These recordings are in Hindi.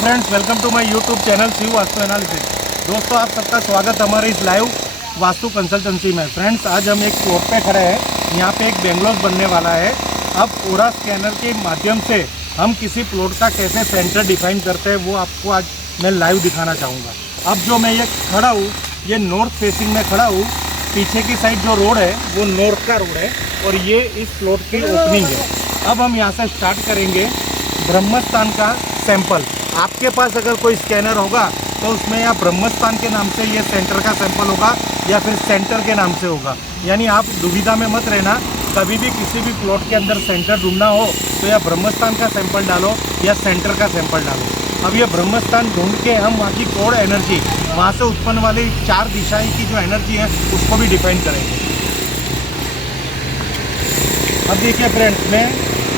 Friends, welcome to my YouTube channel Shiv Vastu analysis. दोस्तों, आप सबका स्वागत हमारे इस लाइव वास्तु कंसल्टेंसी में। फ्रेंड्स, आज हम एक प्लॉट पे खड़े हैं। यहाँ पे एक बेंगलोर बनने वाला है। अब ओरा स्कैनर के माध्यम से हम किसी प्लॉट का कैसे सेंटर डिफाइन करते हैं वो आपको आज मैं लाइव दिखाना चाहूँगा। अब जो मैं ये खड़ा हूँ, ये नॉर्थ फेसिंग में खड़ा हूँ। पीछे की साइड जो रोड है वो नॉर्थ का रोड है और ये इस प्लॉट की ओपनिंग है। अब हम यहाँ से स्टार्ट करेंगे ब्रह्मस्थान का सैंपल। आपके पास अगर कोई स्कैनर होगा तो उसमें या ब्रह्मस्थान के नाम से ये सेंटर का सैंपल होगा या फिर सेंटर के नाम से होगा। यानी आप दुविधा में मत रहना। कभी भी किसी भी प्लॉट के अंदर सेंटर ढूंढना हो तो या ब्रह्मस्थान का सैंपल डालो या सेंटर का सैंपल डालो। अब ये ब्रह्मस्थान ढूंढ के हम वहाँ की कोड एनर्जी, वहाँ से उत्पन्न वाली 4 दिशाएं की जो एनर्जी है उसको भी डिफाइन करेंगे। अब देखिए फ्रेंड्स, मैं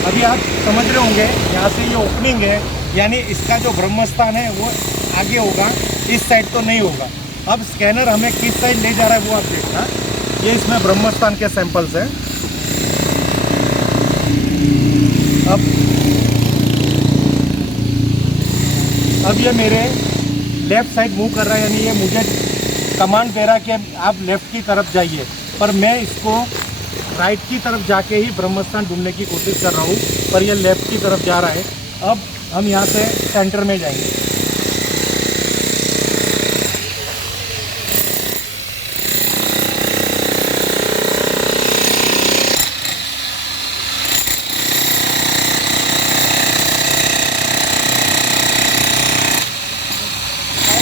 अभी आप समझ रहे होंगे यहाँ से ये ओपनिंग है, यानी इसका जो ब्रह्मस्थान है वो आगे होगा, इस साइड तो नहीं होगा। अब स्कैनर हमें किस साइड ले जा रहा है वो आप देखना। ये इसमें ब्रह्मस्थान के सैंपल्स हैं। अब ये मेरे लेफ़्ट साइड मूव कर रहा है, यानी ये मुझे कमांड दे रहा है कि आप लेफ़्ट की तरफ जाइए, पर मैं इसको राइट की तरफ जाके ही ब्रह्मस्थान ढूंढने की कोशिश कर रहा हूँ, पर ये लेफ़्ट की तरफ जा रहा है। अब हम यहाँ से सेंटर में जाएंगे।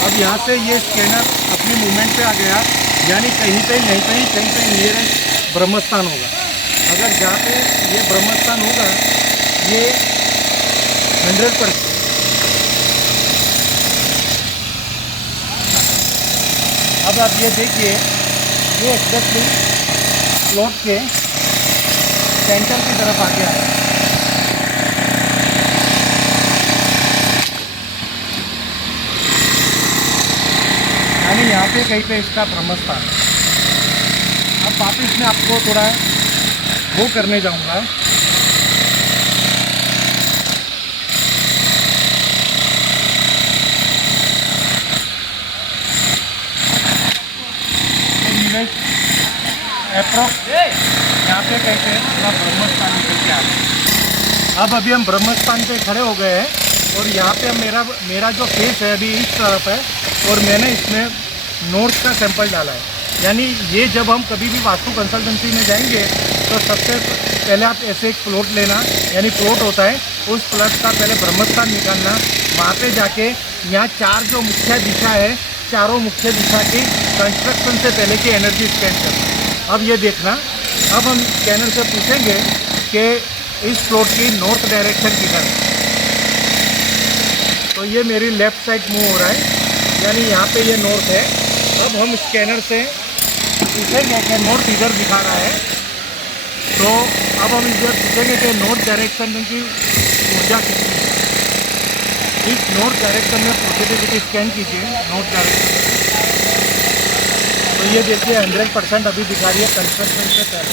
अब यहाँ से ये स्कैनर अपनी मूवमेंट पे आ गया, यानी कहीं कहीं नियरेस्ट ब्रह्मस्थान होगा। अगर जहाँ पे ये ब्रह्मस्थान होगा ये 100%। अब आप ये देखिए, ये एग्जैक्टली प्लॉट के सेंटर की तरफ आ गया है। यानी यहाँ पे कहीं पे इसका ब्रह्मस्थान। अब वापस मैं आपको थोड़ा वो करने जाऊँगा। अप्रोक्स यहाँ पे कहीं पे पूरा ब्रह्मस्थान निकल के आ गया। अब अभी हम ब्रह्मस्थान पे खड़े हो गए हैं और यहाँ पे मेरा जो फेस है अभी इस तरफ है और मैंने इसमें नॉर्थ का सैंपल डाला है। यानी ये जब हम कभी भी वास्तु कंसल्टेंसी में जाएंगे तो सबसे पहले आप ऐसे एक प्लॉट लेना, यानी प्लॉट होता है, उस प्लॉट का पहले ब्रह्मस्थान निकालना। वहाँ पे जाके यहाँ 4 जो मुख्य दिशा है, चारों मुख्य दिशा की कंस्ट्रक्शन से पहले की एनर्जी स्कैन करना। अब ये देखना, अब हम स्कैनर से पूछेंगे कि इस प्लॉट की नॉर्थ डायरेक्शन किधर है। तो ये मेरी लेफ़्ट साइड मूव हो रहा है, यानी यहाँ पे ये नॉर्थ है। अब हम स्कैनर से पूछेंगे कि नॉर्थ इधर दिखा रहा है, तो अब हम इधर पूछेंगे कि नॉर्थ डायरेक्शन की ऊर्जा कितनी है। इस नॉर्थ डायरेक्शन में पॉजिटिविटी स्कैन कीजिए। नॉर्थ डायरेक्शन तो ये देखिए 100% अभी दिखा रही है कंस्ट्रक्शन से पहले।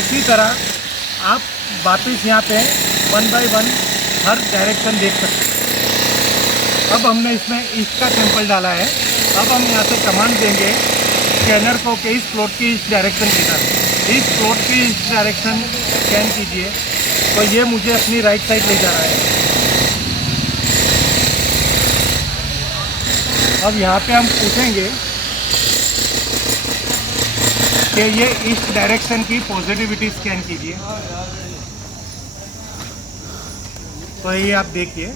इसी तरह आप वापस यहाँ पे 1 बाय 1 हर डायरेक्शन देख सकते हैं। अब हमने इसमें ईस्ट का सैंपल डाला है। अब हम यहाँ से कमांड देंगे स्कैनर को कि इस प्लॉट की इस डायरेक्शन किधर है। इस प्लॉट की इस डायरेक्शन स्कैन कीजिए, तो ये मुझे अपनी राइट साइड ले जा रहा है। अब यहाँ पे हम पूछेंगे कि ये ईस्ट डायरेक्शन की पॉजिटिविटी स्कैन कीजिए। तो ये आप देखिए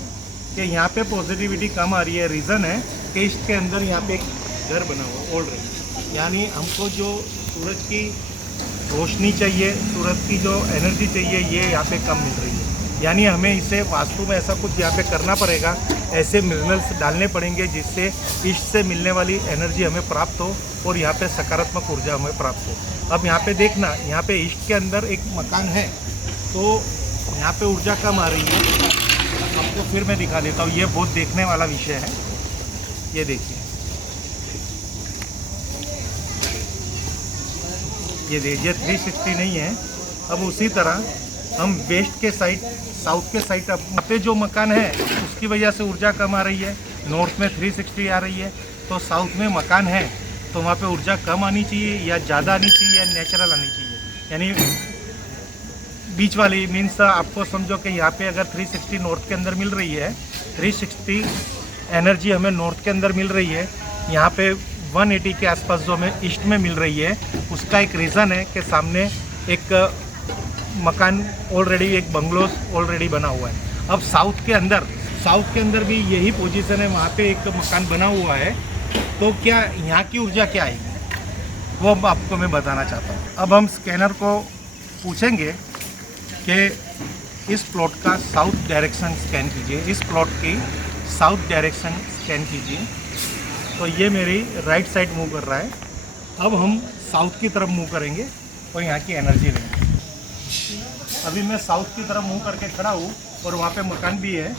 कि यहाँ पे पॉजिटिविटी कम आ रही है। रीज़न है कि ईस्ट के अंदर यहाँ पे एक घर बना हुआ ऑलरेडी, यानी हमको जो सूरज की रोशनी चाहिए, सूरज की जो एनर्जी चाहिए, ये यहाँ पे कम मिल रही है। यानी हमें इसे वास्तु में ऐसा कुछ यहाँ पे करना पड़ेगा, ऐसे मिनरल्स डालने पड़ेंगे जिससे ईस्ट से मिलने वाली एनर्जी हमें प्राप्त हो और यहाँ पे सकारात्मक ऊर्जा हमें प्राप्त हो। अब यहाँ पे देखना, यहाँ पे ईस्ट के अंदर एक मकान है, तो यहाँ पे ऊर्जा कम आ रही है। आपको फिर मैं दिखा देता हूँ, ये बहुत देखने वाला विषय है। ये देखिए, ये देखिए 360 नहीं है। अब उसी तरह हम वेस्ट के साइड, साउथ के साइड, अब पे जो मकान है किसकी वजह से ऊर्जा कम आ रही है? नॉर्थ में 360 आ रही है, तो साउथ में मकान है तो वहाँ पे ऊर्जा कम आनी चाहिए या ज़्यादा आनी चाहिए या नेचुरल आनी चाहिए, यानी बीच वाली। मीन्स आपको समझो कि यहाँ पे अगर 360 नॉर्थ के अंदर मिल रही है, 360 एनर्जी हमें नॉर्थ के अंदर मिल रही है, यहाँ पे 180 के आसपास जो हमें ईस्ट में मिल रही है, उसका एक रीज़न है कि सामने एक मकान ऑलरेडी, एक बंगलोज ऑलरेडी बना हुआ है। अब साउथ के अंदर भी यही पोजीशन है, वहाँ पे एक मकान बना हुआ है, तो क्या यहाँ की ऊर्जा क्या आएगी वो आपको मैं बताना चाहता हूँ। अब हम स्कैनर को पूछेंगे कि इस प्लॉट का साउथ डायरेक्शन स्कैन कीजिए, इस प्लॉट की साउथ डायरेक्शन स्कैन कीजिए। तो ये मेरी राइट साइड मूव कर रहा है। अब हम साउथ की तरफ मूव करेंगे और यहाँ की एनर्जी लेंगे। अभी मैं साउथ की तरफ मूव करके खड़ा हूँ और वहाँ पे मकान भी है।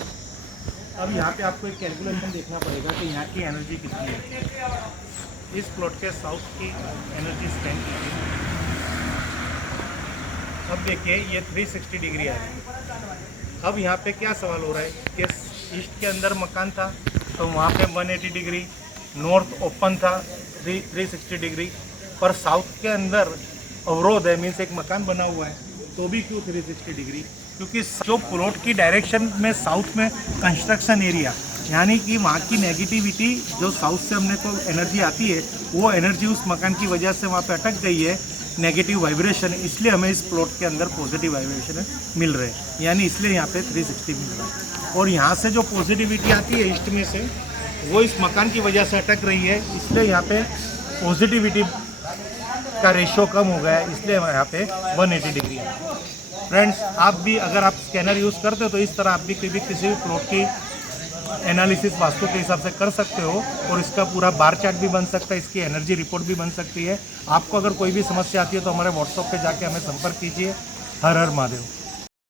अब यहाँ पे आपको एक कैलकुलेशन देखना पड़ेगा कि यहाँ की एनर्जी कितनी है। इस प्लॉट के साउथ की एनर्जी स्कैन कीजिए। अब देखिए ये 360 डिग्री आ रही है। अब यहाँ पे क्या सवाल हो रहा है कि ईस्ट के अंदर मकान था तो वहाँ पे 180 डिग्री, नॉर्थ ओपन था 360 डिग्री, पर साउथ के अंदर अवरोध है, मीन्स एक मकान बना हुआ है, तो भी क्यों 360 डिग्री? क्योंकि जो प्लॉट की डायरेक्शन में साउथ में कंस्ट्रक्शन एरिया, यानी कि वहाँ की नेगेटिविटी जो साउथ से हमने को एनर्जी आती है, वो एनर्जी उस मकान की वजह से वहाँ पे अटक गई है, नेगेटिव वाइब्रेशन, इसलिए हमें इस प्लॉट के अंदर पॉजिटिव वाइब्रेशन मिल रहे हैं, यानी इसलिए यहाँ पे 360 मिल रहा है। और यहाँ से जो पॉजिटिविटी आती है ईस्ट में से, वो इस मकान की वजह से अटक रही है, इसलिए यहाँ पे पॉजिटिविटी का रेशियो कम हो गया है, इसलिए यहाँ पे 180 डिग्री है। फ्रेंड्स, आप भी अगर आप स्कैनर यूज़ करते हो तो इस तरह आप भी किसी भी प्लॉट की एनालिसिस वास्तु के हिसाब से कर सकते हो और इसका पूरा बार चार्ट भी बन सकता है, इसकी एनर्जी रिपोर्ट भी बन सकती है। आपको अगर कोई भी समस्या आती है तो हमारे व्हाट्सएप पे जाके हमें संपर्क कीजिए। हर हर महादेव।